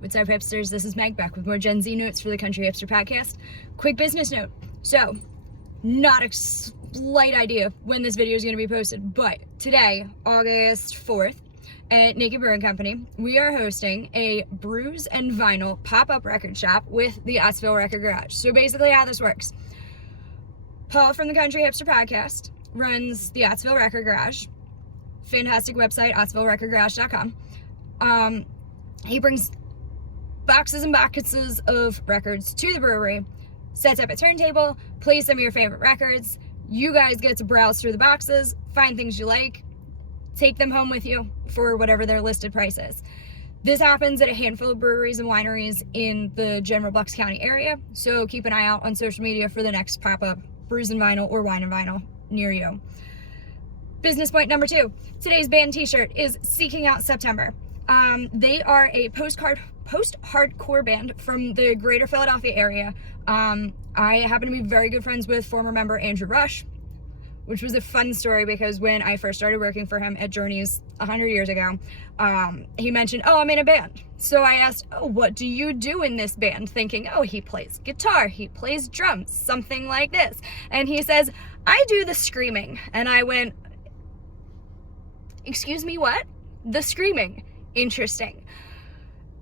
What's up, hipsters? This is Meg back with more Gen Z notes for the Country Hipster podcast. Quick business note. So, not a slight idea when this video is going to be posted, but today, August 4th, at Naked Brewing Company, we are hosting a Brews and Vinyl pop-up record shop with the Ottsville Record Garage. So basically how this works. Paul from the Country Hipster podcast runs the Ottsville Record Garage. Fantastic website, ottsvillerecordgarage.com. He brings boxes and boxes of records to the brewery, sets up a turntable, plays some of your favorite records. You guys get to browse through the boxes, find things you like, take them home with you for whatever their listed price is. This happens at a handful of breweries and wineries in the general Bucks County area, so keep an eye out on social media for the next pop-up Brews and Vinyl or Wine and Vinyl near you. Business point number 2. Today's band t-shirt is Seeking Out September. They are a post-hardcore band from the greater Philadelphia area. I happen to be very good friends with former member Andrew Rush, which was a fun story because when I first started working for him at Journeys 100 years ago, he mentioned, oh, I'm in a band. So I asked, oh, what do you do in this band? Thinking, oh, he plays guitar, he plays drums, something like this. And he says, I do the screaming. And I went, excuse me, what? The screaming. Interesting.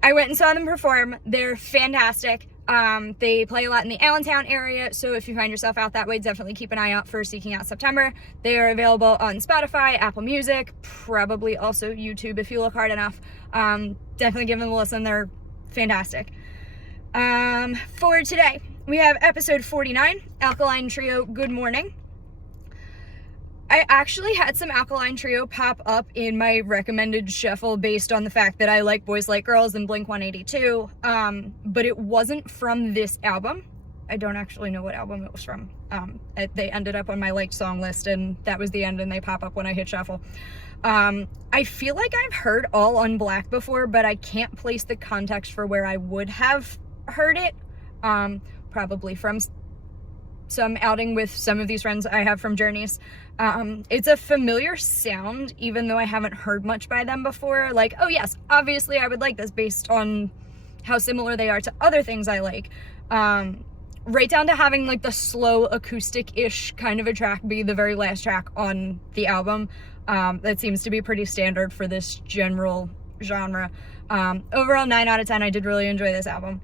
I went and saw them perform. They're fantastic. They play a lot in the Allentown area, so if you find yourself out that way, definitely keep an eye out for Seeking Out September. They are available on Spotify, Apple Music, probably also YouTube if you look hard enough. Definitely give them a listen. They're fantastic. For today, we have episode 49, Alkaline Trio, Good Morning. I actually had some Alkaline Trio pop up in my recommended shuffle based on the fact that I like Boys Like Girls and Blink-182, but it wasn't from this album. I don't actually know what album it was from. They ended up on my liked song list, and that was the end, and they pop up when I hit shuffle. I feel like I've heard All on Black before, but I can't place the context for where I would have heard it. Probably from some outing with some of these friends I have from Journeys. It's a familiar sound, even though I haven't heard much by them before. Like, oh yes, obviously I would like this based on how similar they are to other things I like. Right down to having like the slow acoustic-ish kind of a track be the very last track on the album. That seems to be pretty standard for this general genre. Overall, 9 out of 10. I did really enjoy this album.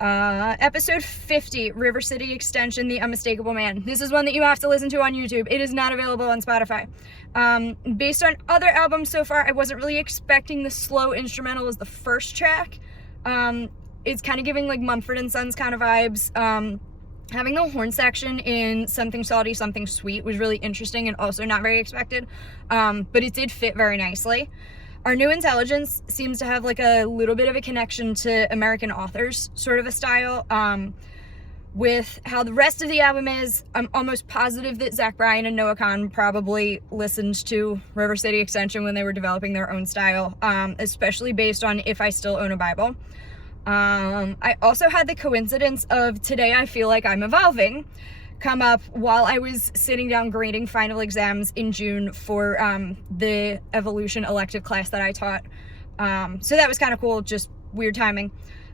Episode 50, River City Extension, The Unmistakable Man. This is one that you have to listen to on YouTube. It is not available on Spotify. Based on other albums so far, I wasn't really expecting the slow instrumental as the first track. It's kind of giving like Mumford & Sons kind of vibes. Having the horn section in Something Salty, Something Sweet was really interesting and also not very expected. But it did fit very nicely. Our New Intelligence seems to have like a little bit of a connection to American Authors, sort of a style. With how the rest of the album is, I'm almost positive that Zach Bryan and Noah Kahan probably listened to River City Extension when they were developing their own style, especially based on If I Still Own a Bible. I also had the coincidence of Today I Feel Like I'm Evolving come up while I was sitting down grading final exams in June for the evolution elective class that I taught. So that was kind of cool, just weird timing.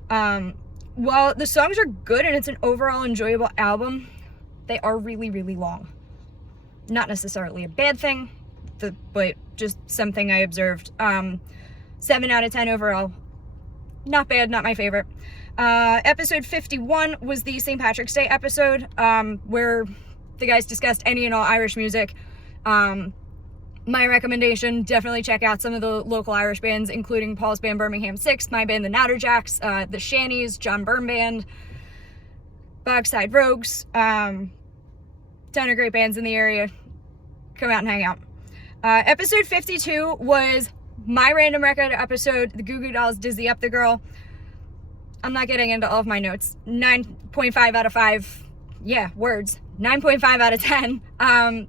While the songs are good and it's an overall enjoyable album, they are really, really long. Not necessarily a bad thing, but just something I observed. 7 out of 10 overall. Not bad, not my favorite. Episode 51 was the St. Patrick's Day episode, where the guys discussed any and all Irish music. My recommendation, definitely check out some of the local Irish bands, including Paul's band Birmingham 6, my band the Natterjacks, the Shanties, John Byrne Band, Bogside Rogues, ton of great bands in the area. Come out and hang out. Episode 52 was my random record episode, the Goo Goo Dolls' Dizzy Up the Girl. I'm not getting into all of my notes. 9.5 out of 5. Yeah, words. 9.5 out of 10.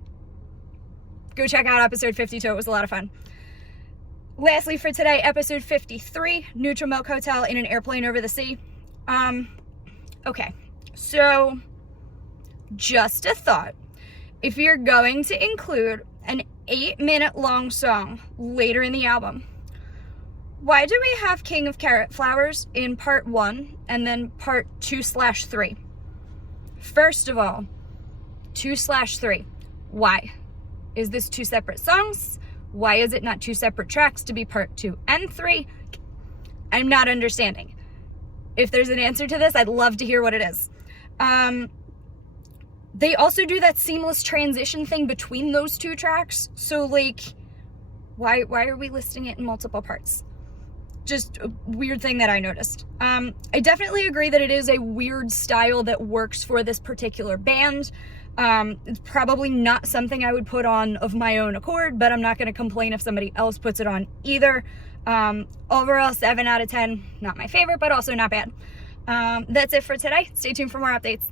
Go check out episode 52. It was a lot of fun. Lastly for today, episode 53, Neutral Milk Hotel in an Airplane Over the Sea. Okay, so just a thought. If you're going to include an 8-minute long song later in the album, Why do we have King of Carrot Flowers in part 1 and then part 2/3? First of all, 2/3. Why? Is this 2 separate songs? Why is it not 2 separate tracks to be part 2 and 3? I'm not understanding. If there's an answer to this, I'd love to hear what it is. They also do that seamless transition thing between those 2 tracks. So like, why are we listing it in multiple parts? Just a weird thing that I noticed. I definitely agree that it is a weird style that works for this particular band. It's probably not something I would put on of my own accord, but I'm not going to complain if somebody else puts it on either. Overall, 7 out of 10. Not my favorite, but also not bad. That's it for today. Stay tuned for more updates.